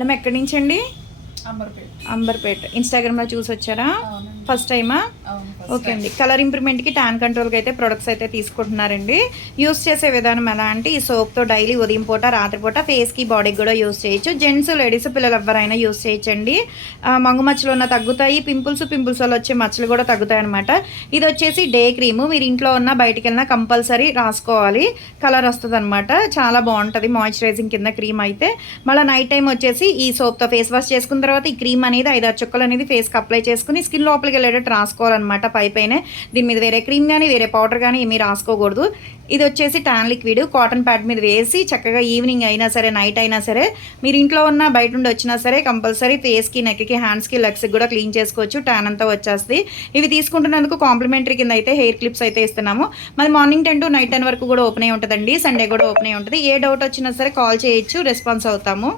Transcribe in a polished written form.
Madam ఎక్కడి నుంచి అండి? అంబర్పేట. ఇన్స్టాగ్రామ్లో చూసి వచ్చారా? ఫస్ట్ టైమా? ఓకే అండి. కలర్ ఇంప్రూవ్మెంట్కి ట్యాన్ కంట్రోల్కి అయితే ప్రొడక్ట్స్ అయితే తీసుకుంటున్నారండి. యూస్ చేసే విధానం ఎలా అంటే ఈ సోప్తో డైలీ ఉదయం పూట రాత్రిపూట ఫేస్కి బాడీకి కూడా యూస్ చేయొచ్చు. జెంట్స్ లేడీస్ పిల్లలు ఎవరైనా యూస్ చేయొచ్చండి. మంగు మచ్చలు ఉన్న తగ్గుతాయి, పింపుల్స్ వల్ల వచ్చే మచ్చలు కూడా తగ్గుతాయి అనమాట. ఇది వచ్చేసి డే క్రీము. మీరు ఇంట్లో ఉన్న బయటికి వెళ్ళినా కంపల్సరీ రాసుకోవాలి, కలర్ వస్తుంది అనమాట. చాలా బాగుంటుంది మాయిశ్చరైజింగ్ కింద క్రీమ్ అయితే. మళ్ళీ నైట్ టైం వచ్చేసి ఈ సోప్తో ఫేస్ వాష్ చేసుకున్న తర్వాత ఈ క్రీమ్ అనేది 5-6 చుక్కలు అనేది ఫేస్కి అప్లై చేసుకుని స్కిన్ లోపలికి వెళ్ళేటట్టు రాసుకోవాలన్నమాట. పైనే దీని మీద వేరే క్రీమ్ కానీ వేరే పౌడర్ కానీ ఏమీ రాసుకోకూడదు. ఇది వచ్చేసి ట్యాన్ లిక్విడ్ కాటన్ ప్యాడ్ మీద వేసి చక్కగా ఈవినింగ్ అయినా సరే నైట్ అయినా సరే మీరు ఇంట్లో ఉన్న బయట నుండి వచ్చినా సరే కంపల్సరీ ఫేస్కి నెక్కి హ్యాండ్స్కి లెగ్స్కి కూడా క్లీన్ చేసుకోవచ్చు. ట్యాన్ అంతా వచ్చేస్తుంది. ఇవి తీసుకుంటున్నందుకు కాంప్లిమెంటరీ కింద అయితే హెయిర్ క్లిప్స్ అయితే ఇస్తున్నాము. మరి మార్నింగ్ 10 to నైట్ 10 వరకు కూడా ఓపెన్ అయి ఉంటుందండి. సండే కూడా ఓపెన్ అయి ఉంటుంది. ఏ డౌట్ వచ్చినా సరే కాల్ చేయొచ్చు, రెస్పాన్స్ అవుతాము.